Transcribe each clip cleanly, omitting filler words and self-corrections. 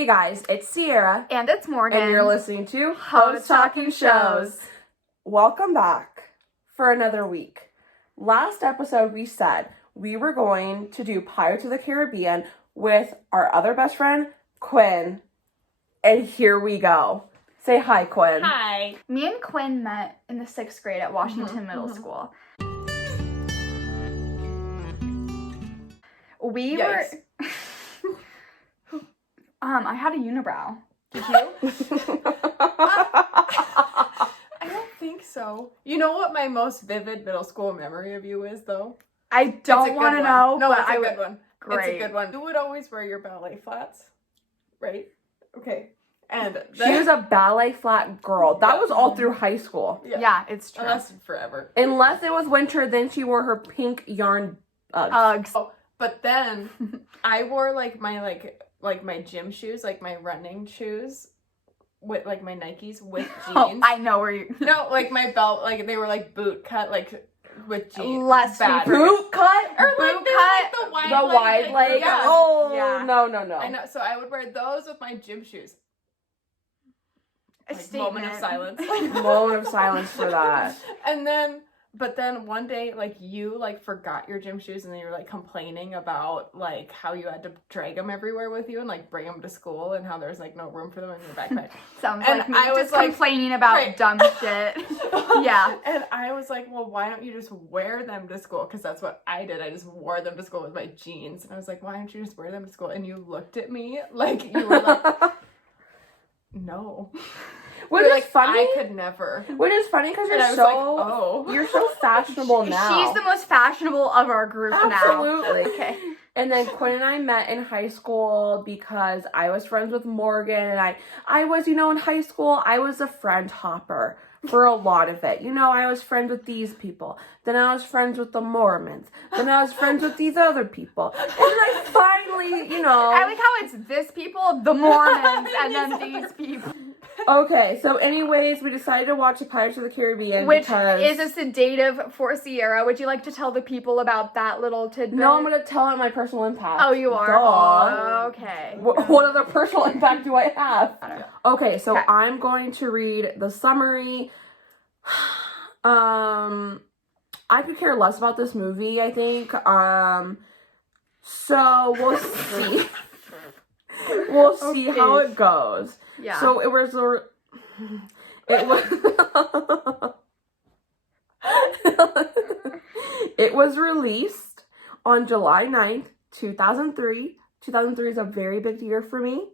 Hey guys, it's Sierra. And it's Morgan. And you're listening to H.O.E.S Talking Shows. Welcome back for another week. Last episode we said we were going to do Pirates of the Caribbean with our other best friend, Quinn. And here we go. Say hi, Quinn. Hi. Me and Quinn met in the 6th grade at Washington Middle School. We were... I had a unibrow. Did you? I don't think so. You know what my most vivid middle school memory of you is, though? I don't want to know. No, but it's a good one. Great. It's a good one. You would always wear your ballet flats, right? Okay. And She was a ballet flat girl. That was all through high school. Yeah, it's true. It lasted forever. Unless it was winter, then she wore her pink yarn Uggs. Uggs. Oh, but then I wore like my gym shoes, like my running shoes, with like my Nikes with jeans. Oh, I know where you. No, like my belt, like they were like boot cut, like with jeans. Less bad. Boot cut? Or Boot like cut? the wide The wide leg? Yeah. Oh, Yeah. no. I know. So I would wear those with my gym shoes. A Like, statement. moment of silence. Moment of silence for that. But then one day, like, you, like, forgot your gym shoes and then you were, like, complaining about, like, how you had to drag them everywhere with you and, like, bring them to school and how there's, like, no room for them in your backpack. Sounds And like me I was just like- complaining about Right. dumb shit. Yeah. And I was like, well, why don't you just wear them to school? Because that's what I did. I just wore them to school with my jeans. And I was like, why don't you just wear them to school? And you looked at me like you were like, no. Which You're is like, funny. I could never. Which is funny because And I you're was so like, oh. you're so fashionable now. She's the most fashionable of our group now. Absolutely. Okay. And then Quinn and I met in high school because I was friends with Morgan, and I was, in high school, I was a friend hopper for a lot of it. I was friends with these people. Then I was friends with the Mormons. Then I was friends with these other people. And then I finally, I like how it's this people, the Mormons, and then these people. Okay, so anyways, we decided to watch the Pirates of the Caribbean Which because... is a sedative for Sierra. Would you like to tell the people about that little tidbit? No, I'm going to tell it my personal impact. Oh, you are? Duh. Oh, okay. What other personal impact do I have? I don't know. Okay, so Okay. I'm going to read the summary. I could care less about this movie, I think. So we'll see. We'll see how it goes. Yeah. So it was it was released on July 9th, 2003. 2003 is a very big year for me.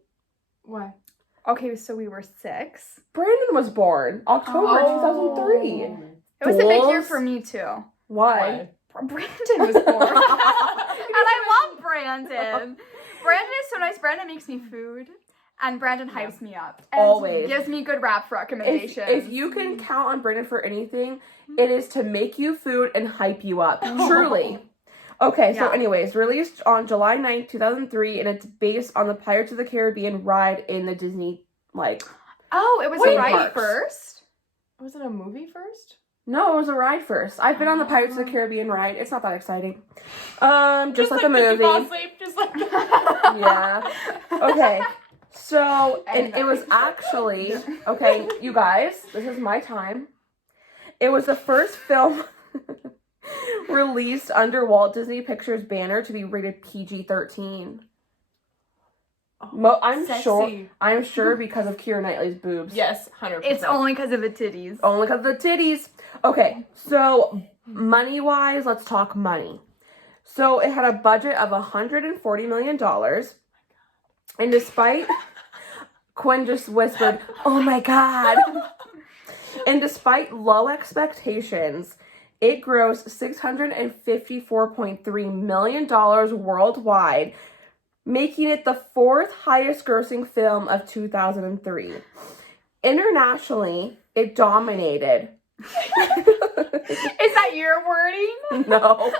Why? Okay, so we were 6. Brandon was born October 2003. It was a big year Fools. for me, too. Why? Brandon was born. And I love Brandon. Brandon is so nice. Brandon makes me food. And Brandon hypes me up. And Always. gives me good rap recommendations. If you can count on Brandon for anything, it is to make you food and hype you up. Truly. Okay, so Yeah. anyways, released on July 9th, 2003, and it's based on the Pirates of the Caribbean ride in the Disney, Oh, it was Wait, a ride parks. first? Was it a movie first? No, it was a ride first. I've been on the Pirates of the Caribbean ride. It's not that exciting. Just like the Did you movie. fall asleep? Just like Yeah. Okay. So, and it was actually, okay, you guys, this is my time. It was the first film released under Walt Disney Pictures banner to be rated PG-13. I'm sure because of Keira Knightley's boobs. Yes, 100%. It's only because of the titties. Only because of the titties. Okay, so money-wise, let's talk money. So it had a budget of $140 million. And despite... Quinn just whispered, "Oh my God." And despite low expectations, it grossed $654.3 million worldwide, making it the 4th highest grossing film of 2003. Internationally, it dominated. Is that your wording? No.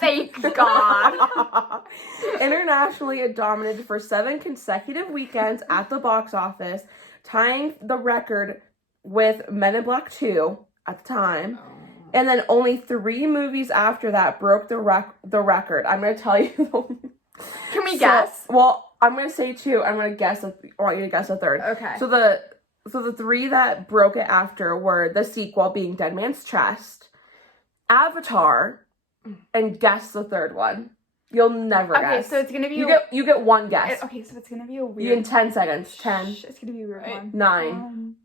Thank God. Internationally, it dominated for 7 consecutive weekends at the box office, tying the record with Men in Black 2 at the time. And then only 3 movies after that broke the record. I'm going to tell you. Can we guess? Well, I'm gonna say 2. I'm gonna guess. I want you to guess a third. Okay. So the 3 that broke it after were the sequel being Dead Man's Chest, Avatar, and guess the third one. You'll never guess. Okay, so it's gonna be you get one guess. Okay, so it's gonna be a weird. You in 10 seconds. 10. It's gonna be a weird one. 9.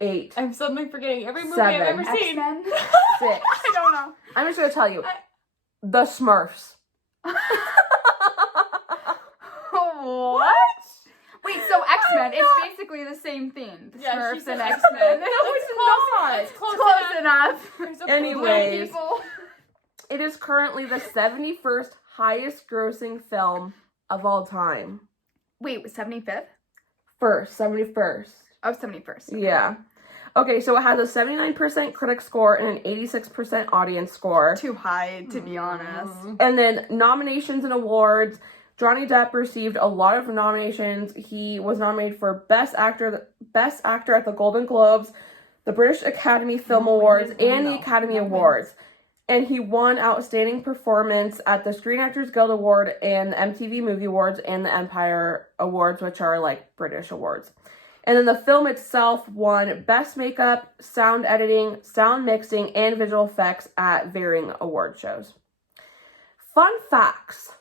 8. I'm suddenly forgetting every movie 7. I've ever seen. X-Men? 6. I don't know. I'm just gonna tell you. The Smurfs. What? Wait, so X-Men, it's basically the same thing. The Yeah, she Smurfs said and X-Men. X-Men. No, it's not. It's close, Close enough. There's a Anyways. People. It is currently the 71st highest grossing film of all time. Wait, 75th? 71st. Oh, 71st. Okay. Yeah. Okay, so it has a 79% critic score and an 86% audience score. Too high, to be honest. And then nominations and awards. Johnny Depp received a lot of nominations. He was nominated for Best Actor at the Golden Globes, the British Academy Film Awards, and the Academy Awards. And he won Outstanding Performance at the Screen Actors Guild Award and the MTV Movie Awards and the Empire Awards, which are like British awards. And then the film itself won Best Makeup, Sound Editing, Sound Mixing, and Visual Effects at varying award shows. Fun facts.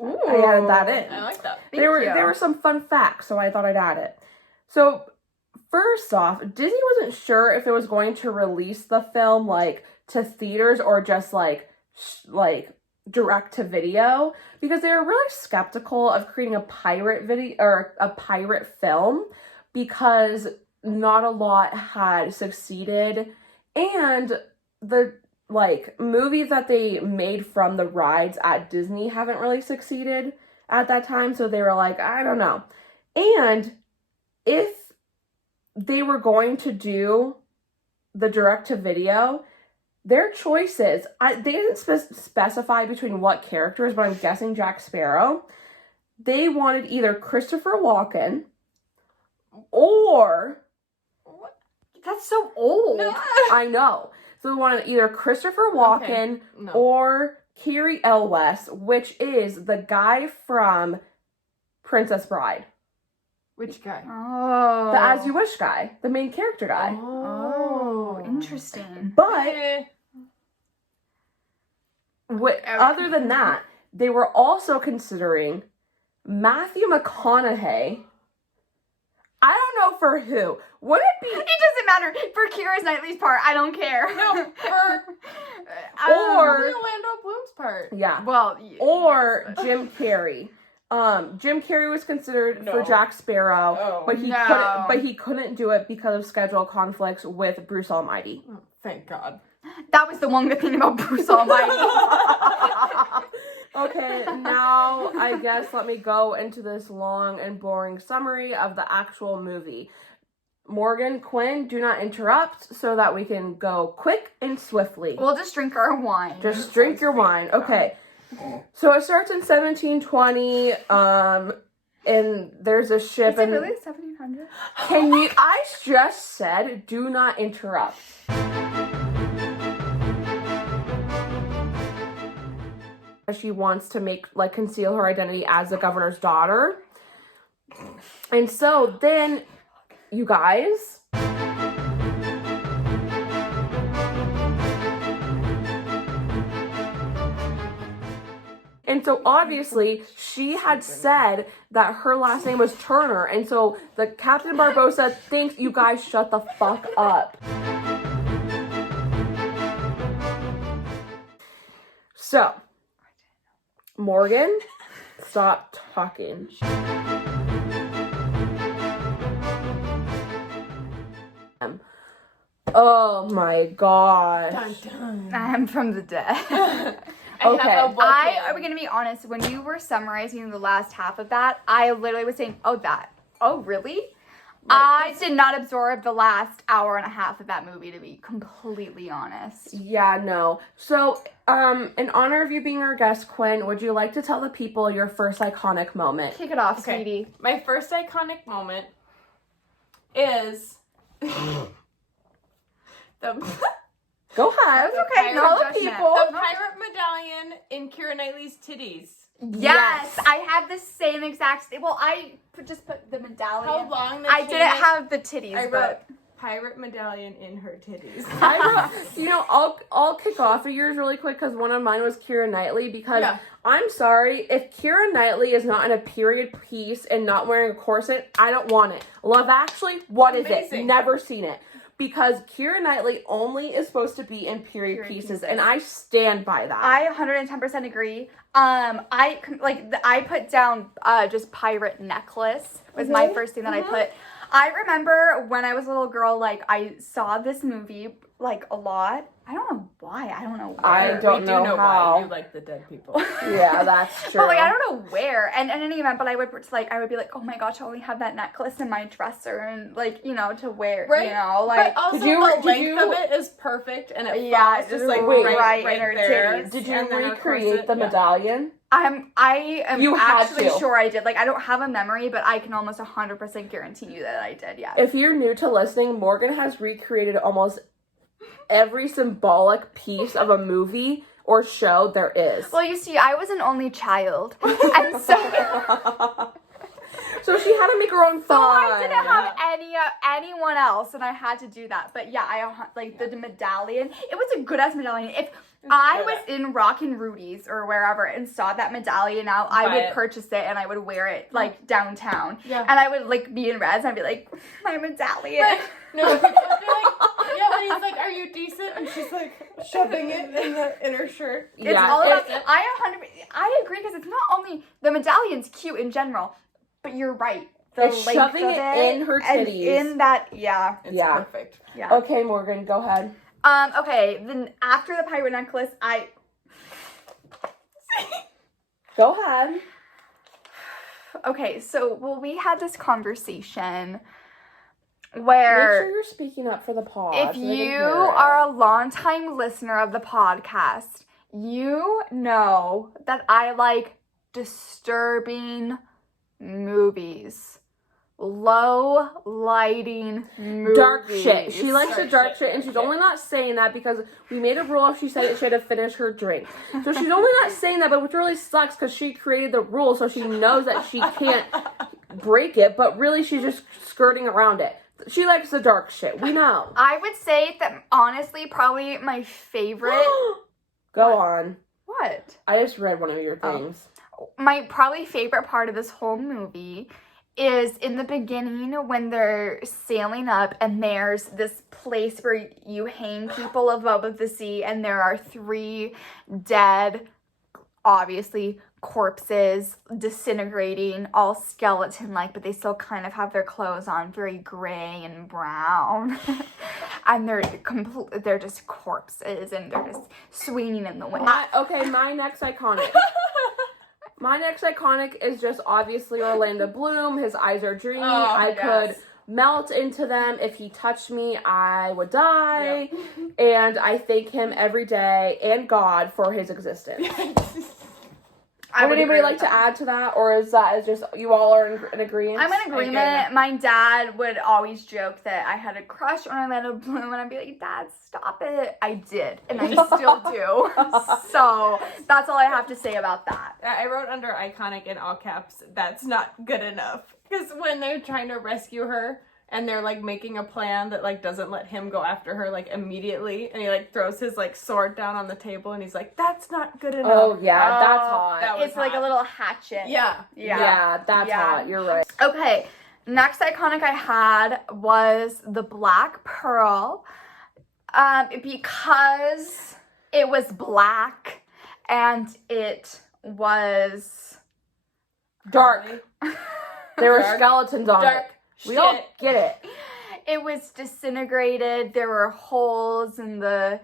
Ooh. I added that in. I like that. There were some fun facts, so I thought I'd add it. So, first off, Disney wasn't sure if it was going to release the film like to theaters or just like direct to video, because they were really skeptical of creating a pirate video or a pirate film because not a lot had succeeded, and the movies that they made from the rides at Disney haven't really succeeded at that time, so they were like, I don't know. And if they were going to do the direct to video, their choices, they didn't specify between what characters, but I'm guessing Jack Sparrow. They wanted either Christopher Walken or... What? That's so old. No. I know. So they wanted either Christopher Walken or Carrie Elwes, which is the guy from Princess Bride. Which guy? Oh. The As You Wish guy. The main character guy. Oh, interesting. But... other than that, they were also considering Matthew McConaughey. I don't know for who. Would it be... It doesn't matter. For Keira Knightley's part, I don't care. No, for... Or... Orlando Bloom's part. Yeah. Well... Or yes. Jim Carrey. Jim Carrey was considered for No. Jack Sparrow, Oh. but he couldn't do it because of schedule conflicts with Bruce Almighty. Oh, thank God. That was the one good thing about Bruce Almighty. Okay, now I guess let me go into this long and boring summary of the actual movie. Morgan, Quinn, do not interrupt so that we can go quick and swiftly. We'll just drink our wine. Just drink your wine. Okay. So it starts in 1720, and there's a ship. Is it really 1700? I just said, do not interrupt. She wants to conceal her identity as the governor's daughter. And so then, you guys... And so obviously she had said that her last name was Turner. And so the Captain Barbossa thinks, you guys shut the fuck up. So, Morgan, stop talking. Oh my gosh. Dun, dun. I'm from the dead. Okay. I'm going to be honest. When you were summarizing the last half of that, I literally was saying, oh, really? I did not absorb the last hour and a half of that movie, to be completely honest. Yeah, no. So, in honor of you being our guest, Quinn, would you like to tell the people your first iconic moment? Kick it off, sweetie. My first iconic moment is Go ahead. Okay, pirate tell the judgment. people. The pirate medallion in Keira Knightley's titties Yes, I had the same exact. Well, I just put the medallion. How long? I didn't have the titties, I wrote but pirate medallion in her titties. I'll kick off of yours really quick because one of mine was Keira Knightley because Yeah. I'm sorry, if Keira Knightley is not in a period piece and not wearing a corset, I don't want it. Love Actually, what is it? Amazing. Never seen it. Because Keira Knightley only is supposed to be in period pieces, and I stand by that. I 110% agree. I put down just pirate necklace was my first thing that I put. I remember when I was a little girl, like I saw this movie like a lot. I don't know why. I don't know where. I don't know how. Why you like the dead people. Yeah, that's true. But like I don't know where. And in any event, but I would be like, oh my gosh, I only have that necklace in my dresser and like, you know, to wear. Right. You know, like but also Did you- the did length you- of it is perfect and it Yeah, falls it's just just like right right in her there. titties. Did you And then, of course, recreate the medallion? I am You had actually to. sure I did. Like I don't have a memory, but I can almost 100% guarantee you that I did. Yes. If you're new to listening, Morgan has recreated almost every symbolic piece of a movie or show there is. Well, you see, I was an only child, and so So she had to make her own fun. so I didn't have anyone else, and I had to do that. But yeah, I like the medallion. It was a good ass medallion. If I was in Rockin' Rudy's or wherever and saw that medallion out, I Buy would it. purchase it and I would wear it like downtown. Yeah. And I would like be in res and I'd be like, my medallion. No, people would be like, yeah, but he's like, are you decent? And she's like shoving it in her shirt. It's all about. I agree because it's not only the medallion's cute in general, but you're right. The It's length shoving of it in her and titties. in that, yeah. It's Yeah. perfect. Yeah. Okay, Morgan, go ahead. Okay, then after the pirate necklace, Go ahead. okay, so we had this conversation Make where sure you're speaking up for the pod. if so they can you hear it. are a longtime listener of the podcast, you know that I like disturbing movies. Low lighting movies. Dark shit. She likes the dark Dark shit, shit, and she's yeah. only not saying that because we made a rule if she said it, she had to finish her drink. So she's only not saying that, but which really sucks because she created the rule, so she knows that she can't break it, but really she's just skirting around it. She likes the dark shit. We know. I would say that honestly, probably my favorite. Go on. What? I just read one of your things. My probably favorite part of this whole movie is in the beginning when they're sailing up and there's this place where you hang people above the sea and there are 3 dead, obviously, corpses disintegrating, all skeleton-like, but they still kind of have their clothes on, very gray and brown. And they're just corpses and they're just swinging in the wind. My next iconic. My next iconic is just obviously Orlando Bloom. His eyes are dreamy. I could melt into them. If he touched me, I would die. Yep. And I thank him every day and God for his existence. Would anybody like to add to that? Or is that just you all are in agreement? I'm in agreement. My dad would always joke that I had a crush on Orlando Bloom, and I'd be like, Dad, stop it. I did, and I still do. So that's all I have to say about that. I wrote under iconic in all caps, that's not good enough. Because when they're trying to rescue her, and they're like making a plan that like doesn't let him go after her like immediately, and he like throws his like sword down on the table and he's like, that's not good enough. Oh yeah, that's hot. that was It's like a hot. little hatchet. Yeah. Yeah, that's hot. You're right. Okay, next iconic I had was the Black Pearl. Because it was black and it was Dark. There were Dark. skeletons on Dark it. We all shit. get it. It was disintegrated. There were holes in the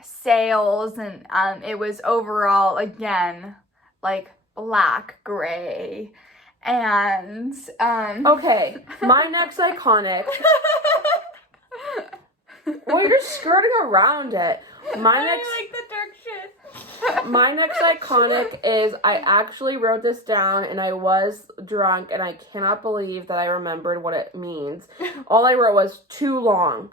sails, and it was overall again like black, gray, and Okay, my next iconic. Well, you're skirting around it. My next. I like the dark shit. My next iconic is, I actually wrote this down and I was drunk and I cannot believe that I remembered what it means. All I wrote was too long.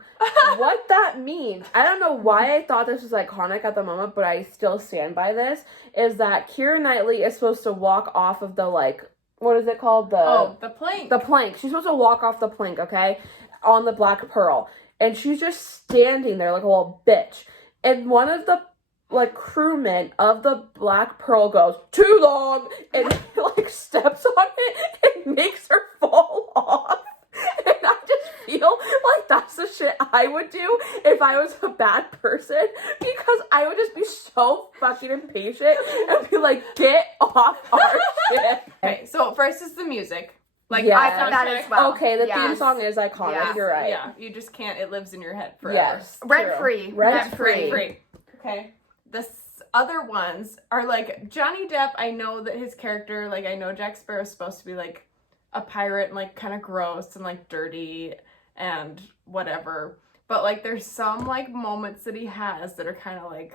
What that means, I don't know why I thought this was iconic at the moment, but I still stand by this, is that Keira Knightley is supposed to walk off of the, like, what is it called? The plank. The plank. She's supposed to walk off the plank, okay? On the Black Pearl. And she's just standing there like a little bitch. And one of the, like, crewmen of the Black Pearl goes, too long! And, like, steps on it and makes her fall off. And I just feel like that's the shit I would do if I was a bad person, because I would just be so fucking impatient and be like, get off our shit. Okay, so first is the music. Like, Yes. I thought that as well. Okay, the Yes. theme song is iconic. Yes. You're right. Yeah, you just can't. It lives in your head forever. Yes. Rent free. Rent free. Free. Okay. The other ones are like Johnny Depp. I know that his character, like, I know Jack Sparrow is supposed to be like a pirate and like kind of gross and like dirty and whatever. But like, there's some like moments that he has that are kind of like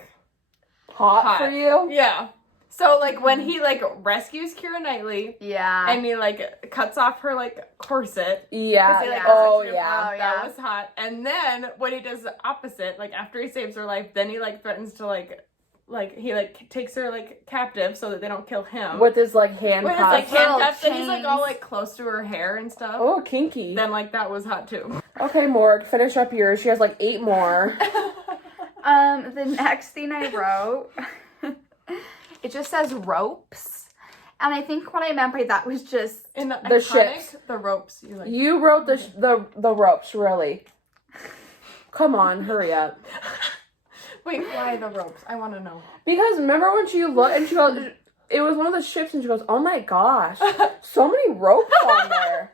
Hot for you? Yeah. So like when he like rescues Keira Knightley. Yeah. And he like cuts off her like corset. Yeah. 'Cause he, like, Oh, cuts her- yeah. Oh, yeah. That was hot. And then when he does the opposite, like after he saves her life, then he like threatens to like he like takes her like captive so that they don't kill him. With his, like, With his handcuffs. like Little handcuffs, and he's like all chains. like close to her hair and stuff. Oh, kinky. Then like that was hot too. Okay, Morg, finish up yours. She has, like, 8 more. The next thing I wrote, it just says ropes. And I think what I meant by that was just In the The ships. the ropes. You like. You wrote the ropes, really. Come on, hurry up. Wait, why the ropes? I want to know. Because remember when she looked and she goes, it was one of the ships and she goes, oh my gosh, so many ropes on there.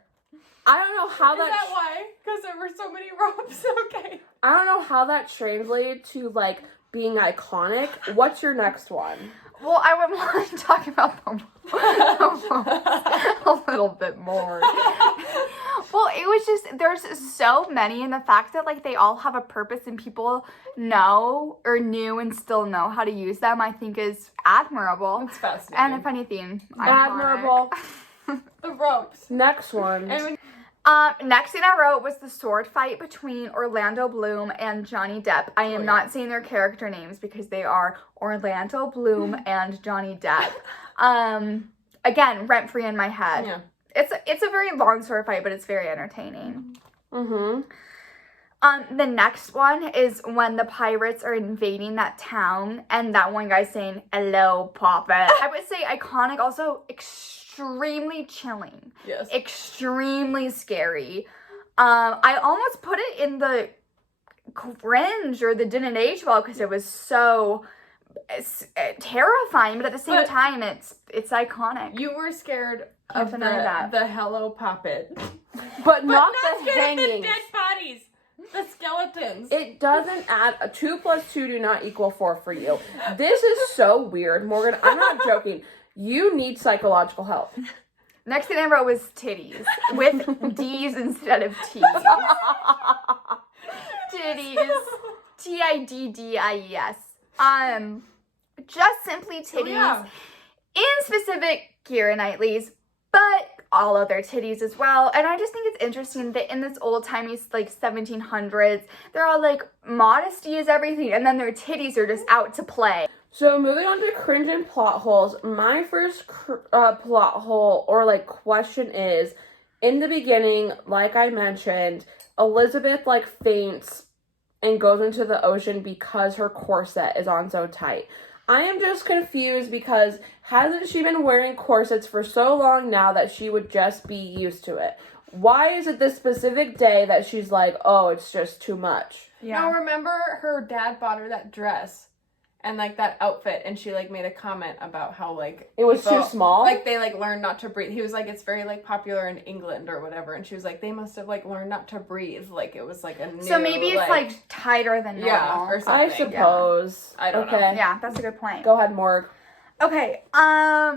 I don't know how Is that that, why? Because there were so many ropes. Okay. I don't know how that translated to, like, being iconic. What's your next one? well, I would want to talk about the ropes a little bit more. Well, it was just, there's so many, and the fact that, like, they all have a purpose and people know or knew and still know how to use them, I think is admirable. It's fascinating. And a funny theme. Admirable. The ropes. Next one. And when Next thing I wrote was the sword fight between Orlando Bloom and Johnny Depp. I am not saying their character names because they are Orlando Bloom and Johnny Depp. Again, rent free in my head. Yeah. It's a very long sword fight, but it's very entertaining. Mm-hmm. The next one is when the pirates are invading that town and that one guy's saying, hello, Papa. I would say iconic, also extremely chilling. Yes. Extremely scary. I almost put it in the cringe or the didn't age well because it was so terrifying, but at the same time, it's iconic. You were scared Can't of deny that. the Hello Poppet. But not the scared of the hangings. dead bodies. The skeletons. It doesn't add, 2 + 2 do not equal 4 for you. This is so weird, Morgan. I'm not joking. You need psychological help. Next thing I wrote was titties with D's instead of T's. Titties. Tiddies. Just simply titties. Oh, yeah. In specific, Keira Knightley's, but all other titties as well. And I just think it's interesting that in this old-timey, like, 1700s, they're all like, modesty is everything, and then their titties are just out to play. So moving on to cringe and plot holes, my first plot hole or, like, question is, in the beginning, like I mentioned, Elizabeth, like, faints and goes into the ocean because her corset is on so tight. I am just confused because hasn't she been wearing corsets for so long now that she would just be used to it? Why is it this specific day that she's like, oh, it's just too much? No, remember her dad bought her that dress and like that outfit, and she like made a comment about how like It was too small? Like they like learned not to breathe. He was like, it's very like popular in England or whatever, and she was like, they must have like learned not to breathe. Like it was like a new. So maybe it's like tighter than normal. Yeah, or something. I suppose. I don't know. Okay. Yeah, that's a good point. Go ahead, Morg. Okay, I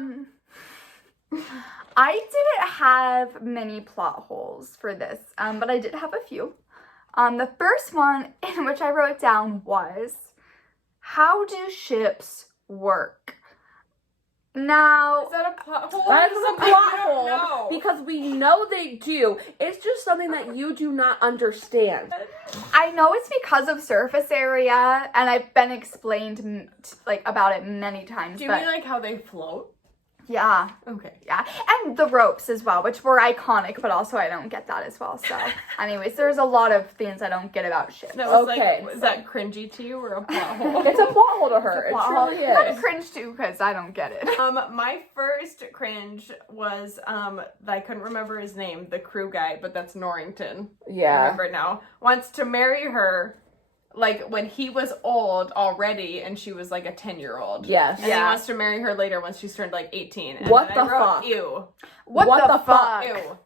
didn't have many plot holes for this, but I did have a few. The first one in which I wrote down was, how do ships work. Now, Is that a plot hole? That is a Something plot we don't hole know. because we know they do. It's just something that you do not understand. I know it's because of surface area, and I've been explained like about it many times. Do you but mean like how they float? yeah, Okay. yeah, and the ropes as well, which were iconic, but also I don't get that as well. So, anyways, there's a lot of things I don't get about ships. That was Okay, like, is that cringy to you or a plot hole? It's a plot hole to her. It Plot hole. truly Kind is. of cringe too because I don't get it. My first cringe was I couldn't remember his name, the crew guy, but that's Norrington. I Yeah. remember it now. Wants to marry her, like when he was old already, and she was like a 10-year-old. Yes. And he Yeah. wants to marry her later once she's turned like 18. And What then the I wrote, fuck? Ew. What the fuck? Ew.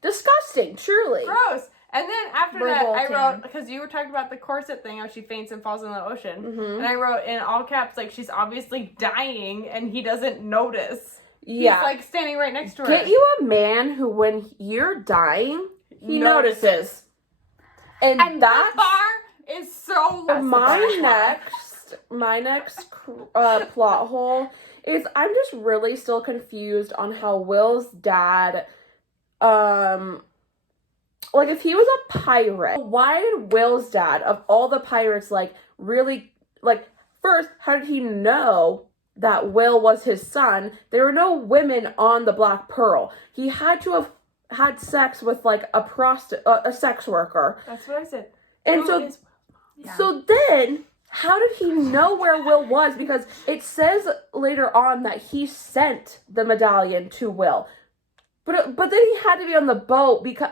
Disgusting, truly. Gross. And then after that, I Revolting. wrote, because you were talking about the corset thing, how she faints and falls in the ocean. Mhm. And I wrote in all caps, like, she's obviously dying and he doesn't notice. Yeah. He's like standing right next to her. Get you a man who, when you're dying, he notices. And And that's that bar is so low. my next plot hole is I'm just really still confused on how Will's dad, like if he was a pirate, why did Will's dad, of all the pirates, like really, like first, how did he know that Will was his son? There were no women on the Black Pearl. He had to have had sex with like a sex worker. That's what I said. And Who so is- Yeah. so then, how did he know where Will was? Because it says later on that he sent the medallion to Will. But then he had to be on the boat because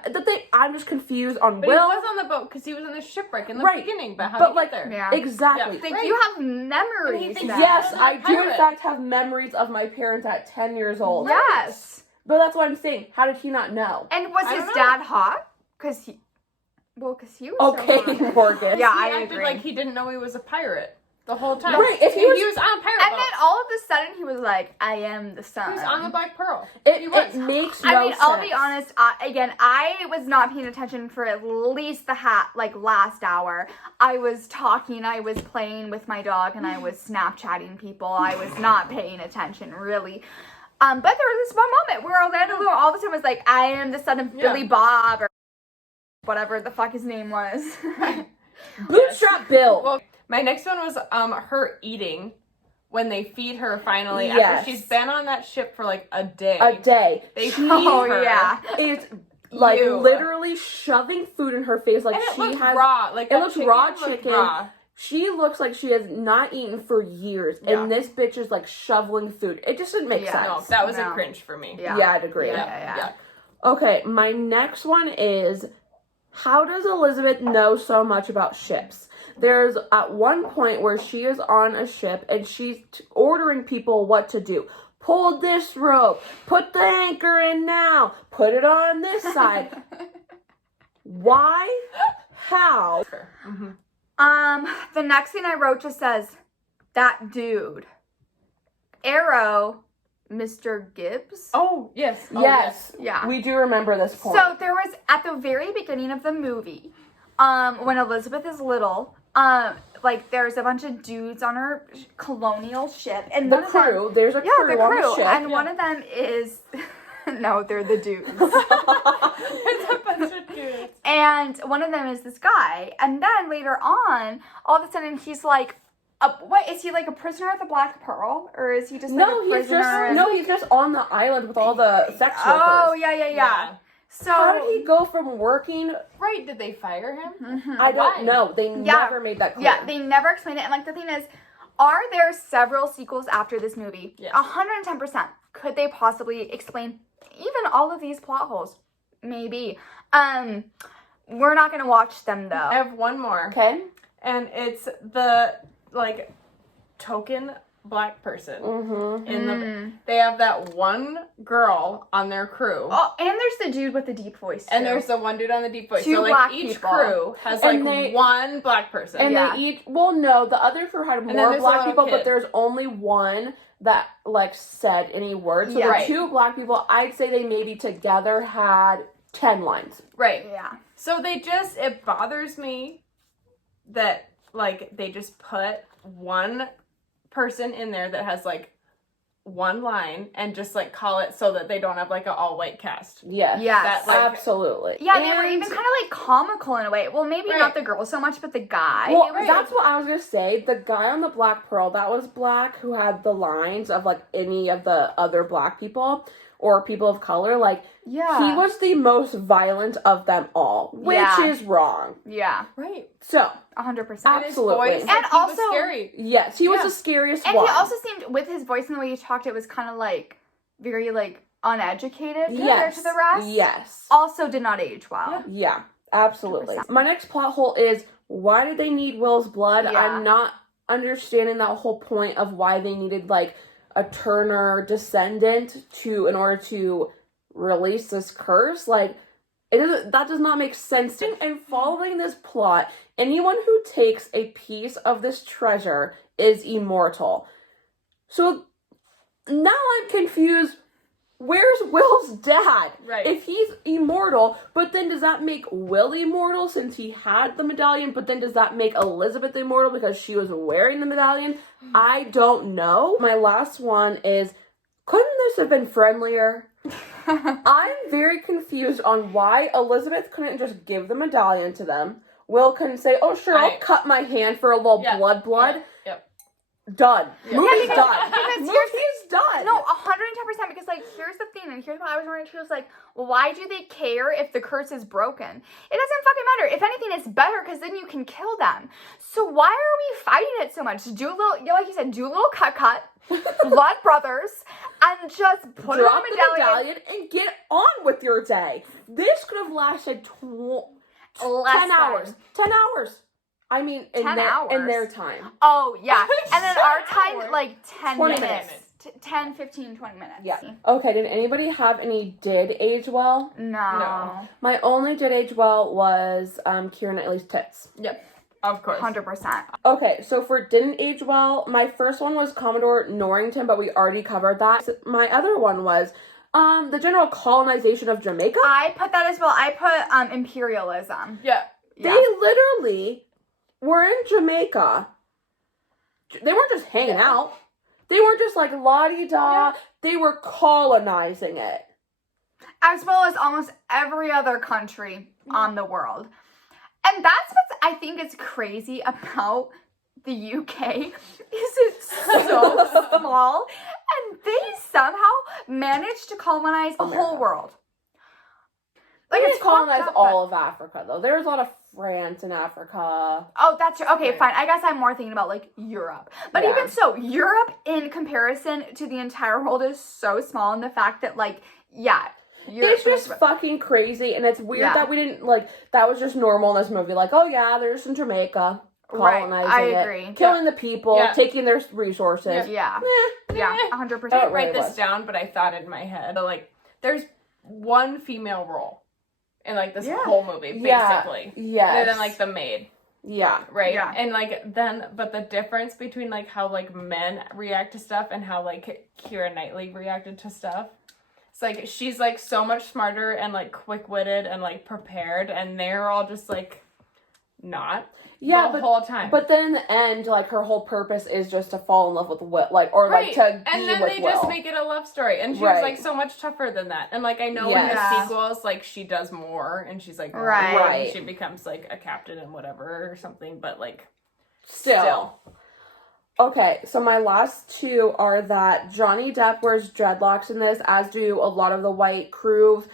I'm just confused on But Will. he was on the boat because he was in the shipwreck in the Right. beginning. But how But did he like get there? Yeah. exactly. Yeah. Think Right. you have And memories. he thinks then. Yes, He's I a do in pirate. fact have memories of my parents at 10 years old. Yes. But that's what I'm saying. How did he not know? And was I his don't know. dad hot? Because he was so Okay, hot. Morgan. Yeah, he I acted agree. like he didn't know he was a pirate the whole time. Right, if he was- on a pirate And boat. then all of a sudden he was like, I am the son. He was on the Black Pearl. It, He was. it makes no I mean, sense. I'll be honest. I was not paying attention for at least the last hour. I was talking, I was playing with my dog, and I was Snapchatting people. I was not paying attention really. But there was this one moment where Orlando Bloom all of a sudden was like, "I am the son of Billy Bob," or whatever the fuck his name was. Bootstrap Bill. Well, my next one was her eating when they feed her finally Yes. after she's been on that ship for like a day. A day. They She feed Oh her. yeah. is like Ew. literally shoving food in her face. Like And it she looked has. raw. Like it that looks raw looked chicken. raw. She looks like she has not eaten for years, Yeah. and this bitch is like shoveling food. It just didn't make Yeah. No, sense. that was a No. cringe for me. Yeah. Yeah, I'd agree. Yeah. Okay, my next one is, how does Elizabeth know so much about ships? There's at one point where she is on a ship and she's ordering people what to do. Pull this rope. Put the anchor in now. Put it on this side. Why? How? Mm-hmm. The next thing I wrote just says, that dude. Arrow, Mr. Gibbs. Oh, yes. Oh, Yes. Yeah. We do remember this point. So there was at the very beginning of the movie, when Elizabeth is little, like there's a bunch of dudes on her colonial ship, and the one of them- crew. There's a yeah, crew the on crew, the ship. and one of them is, no, they're the dudes, It's a bunch of dudes. and one of them is this guy, and then later on, all of a sudden he's like. What is he, like a prisoner at the Black Pearl, or is he just like a prisoner? he's just on the island with all the sex workers. Oh yeah. So How did he go from working? Right, did they fire him? Mhm. I don't Why? know. They Yeah. never made that clear. Yeah, they never explained it. And like the thing is, are there several sequels after this movie? Yes. 110%. Could they possibly explain even all of these plot holes? Maybe. We're not gonna watch them though. I have one more. Okay. And it's the, like, token black person. Mm-hmm. In the, they have that one girl on their crew. Oh, and there's the dude with the deep voice. And too. there's the one dude on the deep voice. Two so, like, black each people. crew has, And like, they- one black person. And Yeah. they each, well, no, the other crew had then more there's a black little people, but kid. there's only one that, like, said any words. So Yeah. the Right. two black people, I'd say they maybe together had 10 lines. Right. Yeah. So it bothers me that, like, they just put one person in there that has like one line and just like call it so that they don't have like an all white cast. Yes. Yes. That, like, absolutely. Yeah, they were And- even kind of like comical in a way. Well, maybe Right. not the girl so much, but the guy. Well, It was that's what I was gonna say. The guy on the Black Pearl that was black, who had the lines of like any of the other black people or people of color, like yeah. he was the most violent of them all, which Yeah. is wrong. Yeah, Right. So 100%. And his Absolutely. voice, And like, he was also- scary. yes, he was Yeah. the scariest And one. he also seemed, with his voice and the way he talked, it was kind of like very like uneducated compared to the rest. Yes. Also did not age well. Yeah, absolutely. 100%. My next plot hole is, why did they need Will's blood? Yeah. I'm not understanding that whole point of why they needed like a Turner descendant in order to release this curse. Like, that does not make sense. And following this plot, anyone who takes a piece of this treasure is immortal. So now I'm confused. Where's Will's dad? Right. If he's immortal, but then does that make Will immortal since he had the medallion? But then does that make Elizabeth immortal because she was wearing the medallion? I don't know. My last one is, couldn't this have been friendlier? I'm very confused on why Elizabeth couldn't just give the medallion to them. Will couldn't say, oh sure, I'll cut my hand for a little Yeah. blood. Yep. Done. Yeah. Movie's because- done. because Movie's done. No, 110%, because, like, here's the thing, and here's what I was wondering, she was like, well, why do they care if the curse is broken? It doesn't fucking matter. If anything, it's better, because then you can kill them. So why are we fighting it so much? Do a little, like you said, do a little cut, blood brothers, and just put Drop it the on medallion. medallion and get on with your day. This could have lasted 10 Less hours. than. 10 hours. I mean, in 10 in hours? their time. Oh, yeah. And then 10 our time, hours. like, 10 20 minutes. minutes. 10, 15, 20 minutes. Yeah. Okay, did anybody have any did age well? No. My only did age well was Keira Knightley's tits. Yep. Of course. 100%. Okay, so for didn't age well, my first one was Commodore Norrington, but we already covered that. My other one was the general colonization of Jamaica. I put that as well. I put imperialism. Yeah. They Yeah. literally were in Jamaica. They weren't just hanging out. They weren't just like la-di-da. Yeah. They were colonizing it. As well as almost every other country on the world. And that's what I think is crazy about the UK is it's so small and they somehow managed to colonize the whole world. Like, it's it's colonized fucked up, all of Africa, though. There's a lot of France in Africa. Oh, that's true. Okay, Right. fine. I guess I'm more thinking about like Europe. But Yeah. even so, Europe in comparison to the entire world is so small, and the fact that like, yeah, Europe It's just is- fucking crazy, and it's weird Yeah. that we didn't, like, that was just normal in this movie. Like, oh yeah, they're just in Jamaica, Right, colonizing I it, agree. killing the people, Yeah. taking their resources. yeah, Eh. yeah, Eh. 100%. Oh, I didn't write really this was. down, but I thought in my head, like, there's one female role in, like, this Yeah. whole movie, Yeah. basically. Yes. Other than, like, the maid, Yeah. right? Yeah. And, like, but the difference between, like, how, like, men react to stuff and how, like, Keira Knightley reacted to stuff. It's, like, she's, like, so much smarter and, like, quick-witted and, like, prepared, and they're all just, like, not. Yeah, the whole time. But then in the end, like, her whole purpose is just to fall in love with Will, like, or like to be and then with they Will. just make it a love story, and she Right. was like so much tougher than that. And like I know in Yes. the Yeah. sequels, like she does more, and she's like Right. and Right. she becomes like a captain and whatever or something. But like Still. Okay, so my last two are that Johnny Depp wears dreadlocks in this, as do a lot of the white crew.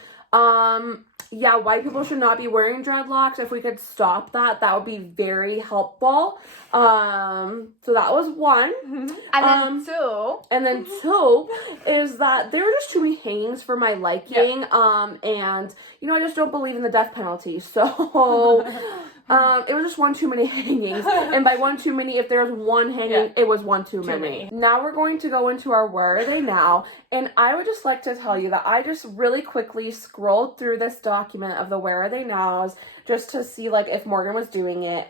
Yeah, white people should not be wearing dreadlocks. If we could stop that, that would be very helpful. So that was one. And then two. And then two is that there are just too many hangings for my liking. And you know, I just don't believe in the death penalty. So it was just one too many hangings. And by one too many, if there's one hanging, it was one too many. Now we're going to go into our Where Are They Now? And I would just like to tell you that I just really quickly scrolled through this document of the Where Are They Nows just to see like if Morgan was doing it.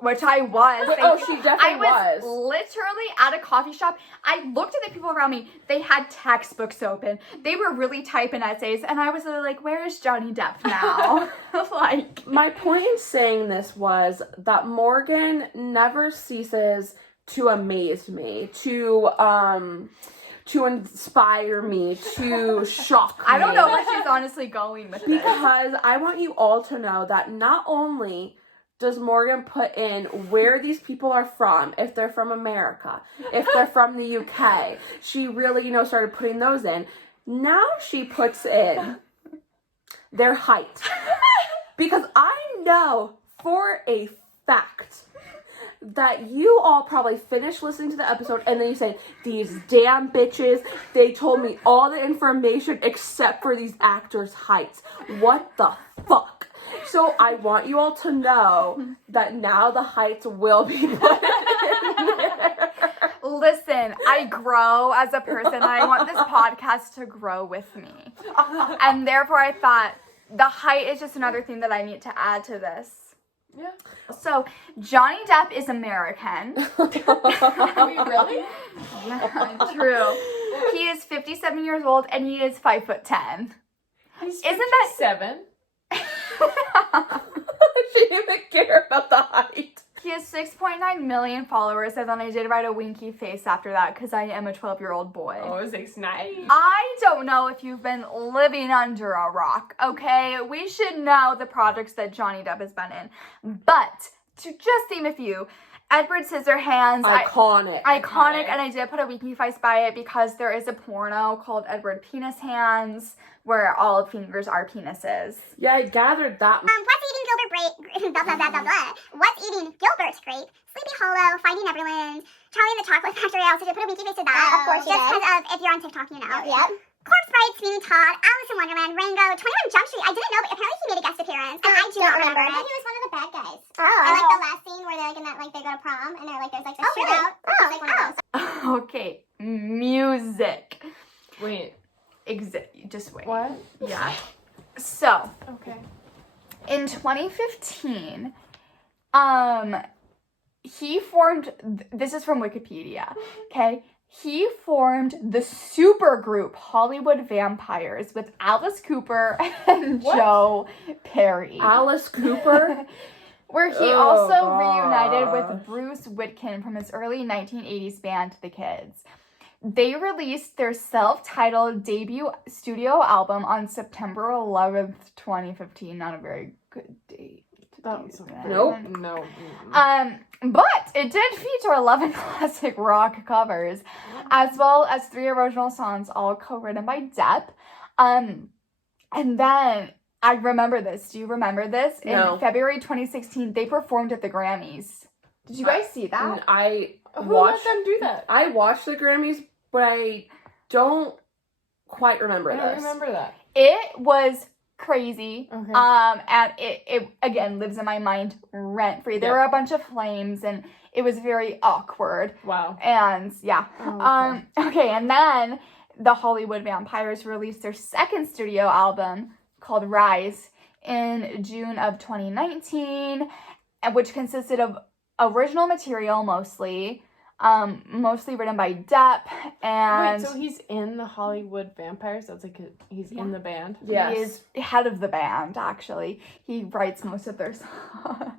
Which I was. Oh, she definitely I was was. literally at a coffee shop. I looked at the people around me. They had textbooks open. They were really typing essays. And I was like, where is Johnny Depp now? Like, My point in saying this was that Morgan never ceases to amaze me, to inspire me, to shock me. I don't know where she's honestly going with this. Because I want you all to know that not only does Morgan put in where these people are from, if they're from America, if they're from the UK, she really, started putting those in. Now she puts in their height. Because I know for a fact that you all probably finished listening to the episode and then you say, these damn bitches, they told me all the information except for these actors' heights. What the fuck? So I want you all to know that now the heights will be put in there. Listen, I grow as a person. I want this podcast to grow with me. And therefore I thought the height is just another thing that I need to add to this. Yeah. So, Johnny Depp is American. Are we really? Yeah, true. He is 57 years old and he is 5'10". He's Isn't that 7? She didn't even care about the height. He has 6.9 million followers, and then I did write a winky face after that because I am a 12-year-old boy. Oh, 6'9". I don't know if you've been living under a rock, okay? We should know the projects that Johnny Depp has been in. But, to just name a few, Edward Scissorhands. Iconic. Iconic, and I did put a winky face by it because there is a porno called Edward Penis Hands where all fingers are penises. Yeah, I gathered that. What's eating Gilbert Grape? Blah, blah, blah, blah, blah. What's eating Gilbert's Grape? Sleepy Hollow, Finding Neverland, Charlie and the Chocolate Factory. I also did put a winky face to that. Of course you just did. because of if you're on TikTok, you know. Yep. Corpse Bride, Sweeney Todd, Alice in Wonderland, Rango, 21 Jump Street. I didn't know, but apparently he made a guest appearance, and I do not remember I it. think he was one of the bad guys. Oh. I like the last scene where they're like in that, like they go to prom and they're like there's like this Oh, really? shootout. He's like one of those. Okay, music. Wait, Just wait. what? Yeah. So, Okay. in 2015, he formed, this is from Wikipedia, okay? He formed the supergroup Hollywood Vampires with Alice Cooper and What? Joe Perry. Alice Cooper? Where he Oh, also gosh. reunited with Bruce Whitkin from his early 1980s band, The Kids. They released their self-titled debut studio album on September 11th, 2015. Not a very good date. That's Nope. No. But it did feature 11 classic rock covers, as well as 3 original songs, all co-written by Depp. And then, I remember this. Do you remember this? No. In February 2016, they performed at the Grammys. Did you guys see that? Who let them do that? I watched the Grammys, but I don't quite remember I don't this. remember that. It was crazy. Okay. And it again lives in my mind rent free. There Yeah. were a bunch of flames and it was very awkward. Wow. And yeah. Oh, Okay, and then the Hollywood Vampires released their second studio album called Rise in June of 2019, which consisted of original material mostly written by Depp, and Wait, so he's in the Hollywood Vampires? That's like he's in the band? Yes. he is head of the band, actually. He writes most of their songs.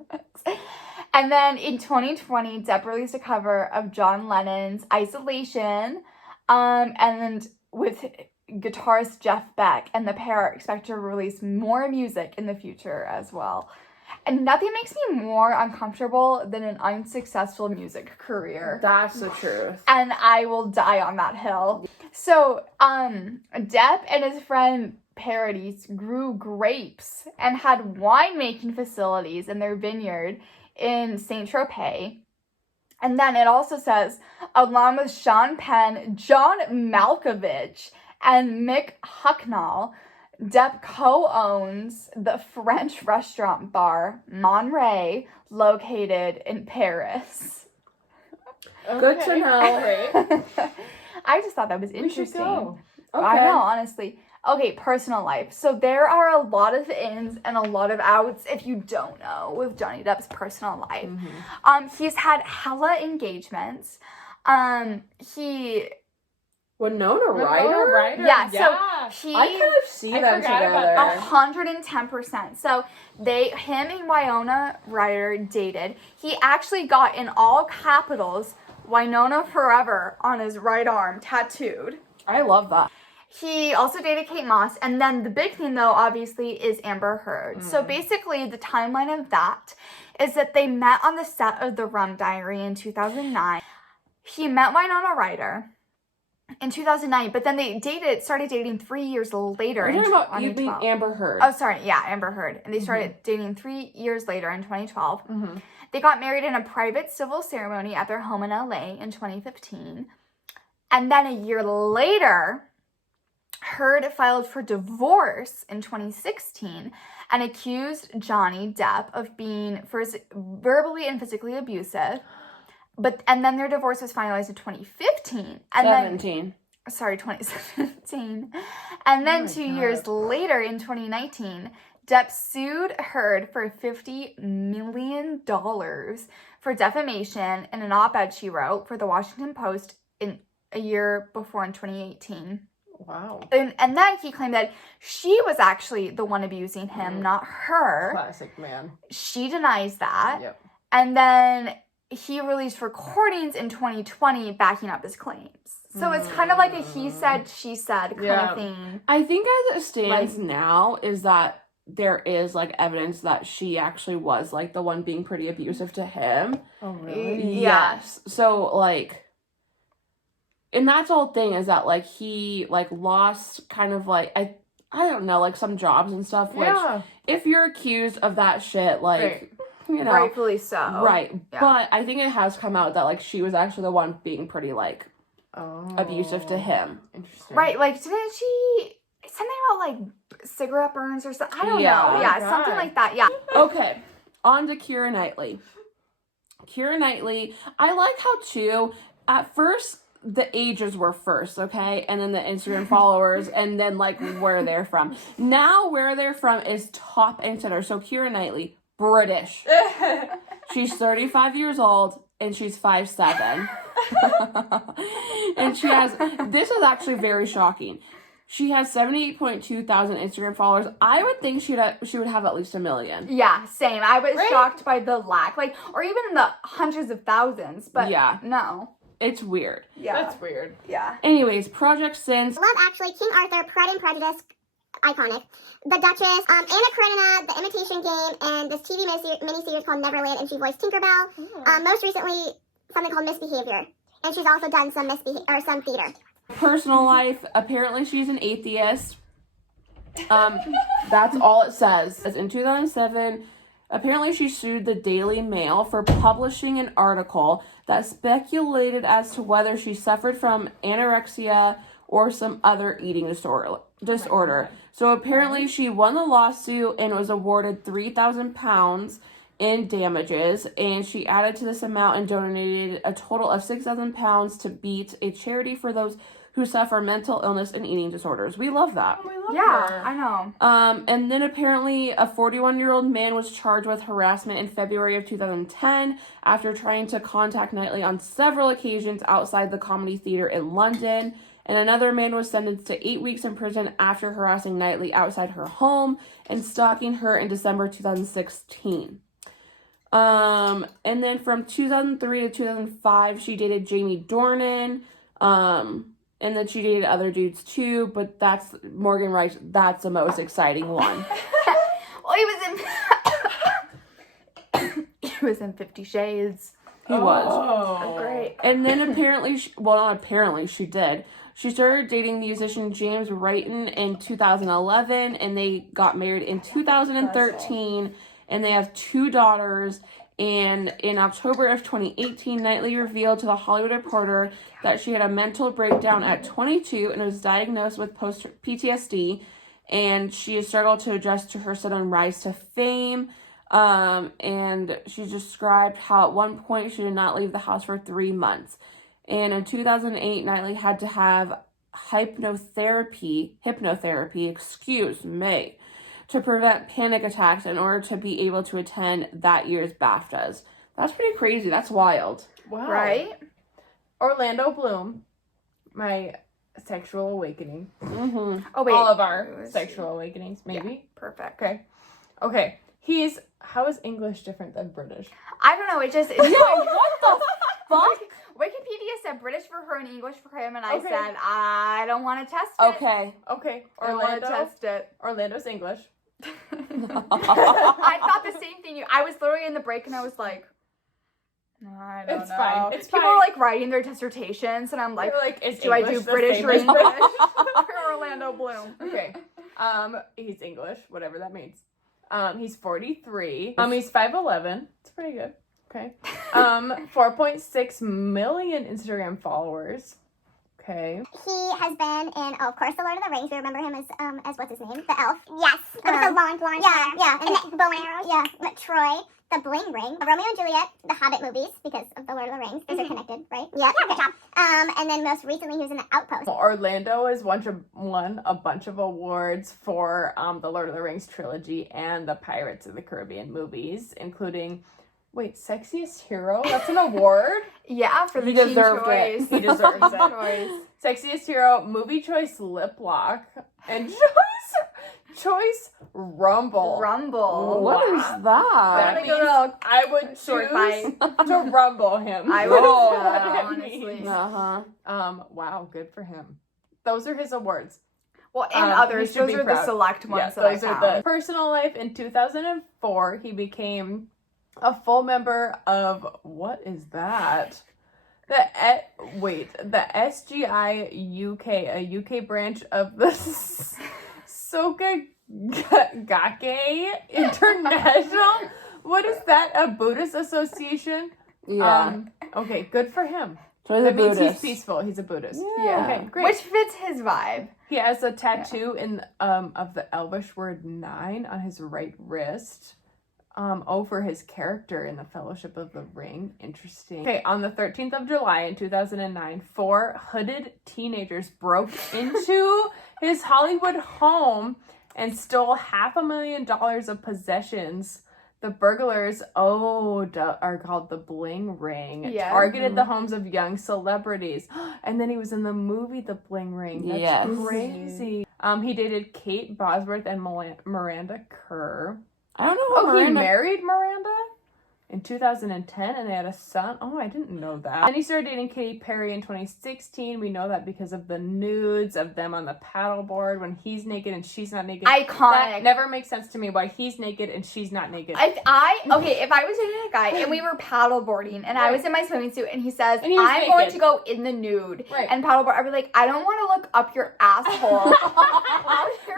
And then in 2020, Depp released a cover of John Lennon's Isolation, and with guitarist Jeff Beck, and the pair expect to release more music in the future as well. And nothing makes me more uncomfortable than an unsuccessful music career. That's the truth. And I will die on that hill. So, Depp and his friend Paradis grew grapes and had winemaking facilities in their vineyard in Saint-Tropez. And then it also says, along with Sean Penn, John Malkovich, and Mick Hucknall, Depp co-owns the French restaurant bar Monterey, located in Paris. Good to know. Great. I just thought that was We interesting. should go. I know, honestly. Okay, personal life. So there are a lot of ins and a lot of outs, if you don't know, with Johnny Depp's personal life. Mm-hmm. He's had hella engagements. He Winona Winona Ryder? Ryder? Yeah, Yeah. so he I kind of see I them forgot about together. that. 110%. So him and Winona Ryder dated. He actually got, in all capitals, Winona Forever on his right arm, tattooed. I love that. He also dated Kate Moss, and then the big thing, though, obviously, is Amber Heard. So basically, the timeline of that is that they met on the set of The Rum Diary in 2009. He met Winona Ryder in 2009, but then they started dating 3 years later in 2012. You mean Amber Heard. Oh, sorry, yeah, Amber Heard. And they started dating 3 years later in 2012. They got married in a private civil ceremony at their home in LA in 2015. And then a year later, Heard filed for divorce in 2016 and accused Johnny Depp of being verbally and physically abusive. And then their divorce was finalized in 2015. And 2017. And then 2 years later, in 2019, Depp sued Heard for $50 million for defamation in an op-ed she wrote for the Washington Post a year before in 2018. Wow. And then he claimed that she was actually the one abusing him, not her. Classic man. She denies that. Yep. And then he released recordings in 2020 backing up his claims. So it's kind of like a he said, she said kind of thing. I think as it stands now is that there is like evidence that she actually was like the one being pretty abusive to him. Oh, really? Yes. So like, and that's the whole thing is that like he like lost kind of like I don't know, like some jobs and stuff, which if you're accused of that shit, like you know, rightfully so. Right. Yeah. But I think it has come out that like she was actually the one being pretty like abusive to him. Interesting. Right, like didn't she something about like cigarette burns or something? I don't know. Oh Yeah, something like that. Yeah. Okay. On to Keira Knightley. Keira Knightley, I like how too at first the ages were first, okay? And then the Instagram followers, and then, like, where they're from. Now, where they're from is top and center. So, Keira Knightley, British. She's 35 years old, and she's 5'7". And she has, this is actually very shocking. She has 78.2 thousand Instagram followers. I would think she would have at least 1 million. Yeah, same. I was shocked by the lack. Like, or even in the hundreds of thousands, but no. It's weird. Yeah. That's weird. Yeah. Anyways, Project Since. Love Actually, King Arthur, Pride and Prejudice, iconic. The Duchess, Anna Karenina, The Imitation Game, and this TV miniseries called Neverland, and she voiced Tinkerbell. Most recently, something called Misbehavior, and she's also done some theater. Personal life, apparently she's an atheist. That's all it says. In 2007, apparently she sued the Daily Mail for publishing an article that speculated as to whether she suffered from anorexia or some other eating disorder. So apparently she won the lawsuit and was awarded £3,000 in damages, and she added to this amount and donated a total of £6,000 to Beat, a charity for those who suffer mental illness and eating disorders. We love that. Oh, we love Yeah, I know. And then apparently a 41-year-old man was charged with harassment in February of 2010 after trying to contact Knightley on several occasions outside the Comedy Theatre in London. And another man was sentenced to 8 weeks in prison after harassing Knightley outside her home and stalking her in December 2016. And then from 2003 to 2005, she dated Jamie Dornan. And then she dated other dudes too, but that's Morgan Rice. That's the most exciting one. Well, he was in 50 Shades. He was. Oh, great. And then apparently, not apparently, she did. She started dating musician James Wrighton in 2011, and they got married in 2013, and they have 2 daughters. And in October of 2018, Knightley revealed to The Hollywood Reporter that she had a mental breakdown at 22 and was diagnosed with PTSD. And she has struggled to adjust to her sudden rise to fame. And she described how at one point she did not leave the house for 3 months. And in 2008, Knightley had to have hypnotherapy, to prevent panic attacks in order to be able to attend that year's BAFTAs. That's pretty crazy. That's wild. Wow. Right? Orlando Bloom, my sexual awakening. Mm-hmm. Oh, wait. All of our sexual awakenings, maybe. Yeah, perfect. Okay. How is English different than British? I don't know. It just... Yo, what the... fuck? Wikipedia said British for her and English for him, and I Okay. said I don't want to test it. Okay. Okay, I don't want to test it. Orlando's English. I thought the same thing. I was literally in the break, and I was like, I don't It's know. fine. It's People fine. are like writing their dissertations, and I'm like, Is do I do English the British same or as English British? or Orlando Bloom? Okay. He's English, whatever that means. He's 43. He's 5'11". It's pretty good. Okay. 4.6 million Instagram followers. Okay. He has been in, of course, The Lord of the Rings. We remember him as what's his name? The elf. Yes. With the long blonde hair. Yeah. And bow and arrows. Yeah. But Troy, The Bling Ring, Romeo and Juliet, the Hobbit movies, because of The Lord of the Rings. Those are connected, right? Yeah. Good job. And then most recently, he was in The Outpost. Orlando has won a bunch of awards for the Lord of the Rings trilogy and the Pirates of the Caribbean movies, including, Sexiest Hero? That's an award? Yeah, for the He teen deserved choice. it. He deserves it. Choice. Sexiest Hero, Movie Choice Lip Lock, and Choice Rumble. Rumble. What is That that? Like a means little I would sword choose fight. to rumble him. I would, Oh. honestly. Uh-huh. Wow, good for him. Those are his awards. Well, and He others. should Those be are the proud. select ones Yes, that I those are found. the personal life. In 2004, he became a full member of, what is that? The SGI UK, a UK branch of the Soka Gake International. What is that? A Buddhist association? Yeah. Okay, good for him. So he's a That means Buddhist. he's peaceful. He's a Buddhist. Yeah. Okay, great. Which fits his vibe. He has a tattoo in of the Elvish word 9 on his right wrist. Over his character in the Fellowship of the Ring. Interesting. Okay, on the 13th of July in 2009, 4 hooded teenagers broke into his Hollywood home and stole $500,000 of possessions. The burglars, are called the Bling Ring. Yeah. Targeted the homes of young celebrities. And then he was in the movie The Bling Ring. That's Yes. crazy. He dated Kate Bosworth and Miranda Kerr. I don't know what He Miranda... married Miranda in 2010 and they had a son. Oh, I didn't know that. And he started dating Katy Perry in 2016. We know that because of the nudes of them on the paddleboard when he's naked and she's not naked. Iconic. That never makes sense to me why he's naked and she's not naked. If I was dating a guy and we were paddleboarding and I was in my swimming suit and he says, And he was I'm going naked. to go in the nude Right. and paddleboard, I'd be like, I don't want to look up your asshole.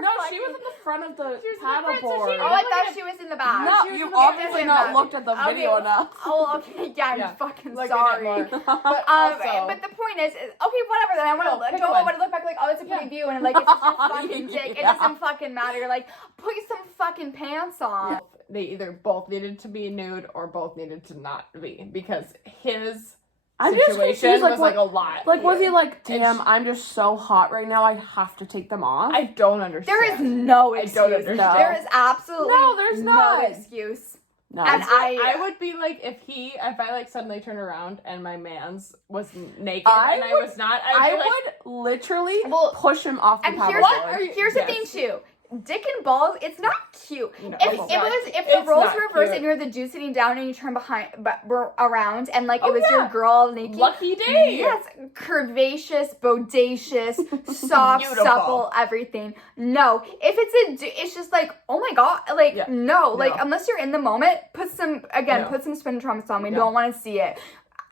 No, she was at the front of the She was in the front, so she paddleboard. didn't Oh, I thought she was in the back. No, she was you in the- obviously it doesn't not matter. looked at the Okay, video enough. Oh, okay. Yeah, I'm Yeah. fucking Look at it sorry. more. But also, But the point is, okay, whatever. Then I want No, to pick don't one. want to look back like, oh, it's a pretty Yeah. view, and like it's just a fucking dick. It Yeah. doesn't fucking matter. Like, put some fucking pants on. they either both needed to be nude or both needed to not be because his I'm just situation confused, was like a lot. Like, was he like, And damn, I'm just so hot right now, I have to take them off? I don't understand. There is no I excuse. don't understand. There is absolutely No, there's not. no excuse. No. And I would be like if I like suddenly turn around and my man's was naked I and I would- was not. I I'd be like, would literally Well, push him off the And paddleboard. here's the Yes. thing too. Dick and balls, it's not cute. No, if it's it not. was, if It's the roles not reversed cute. and you're the dude sitting down and you turn around and like it Oh, was yeah. your girl naked. lucky day. Yes, curvaceous, bodacious, soft, Beautiful. supple, everything. No, if it's just like, oh my god, like Yeah. no, like No. unless you're in the moment, put some spin trunks on. We No. don't want to see it.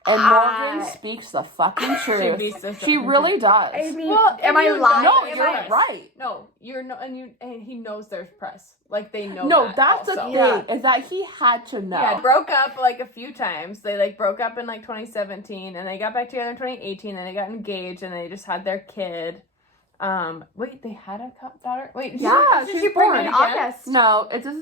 And Morgan I- speaks the fucking truth. beats the She fucking really does. I mean, Well, am I you lying? no, Am you're I- right. No, you're no, and he knows there's press. Like they know. No, that that's also. the Yeah. thing, is that he had to know. Yeah, broke up like a few times. They like broke up in like 2017 and they got back together in 2018 and they got engaged and they just had their kid. Wait, they had a daughter? Wait, Yeah, she she's pregnant born. in again? August. No, it's just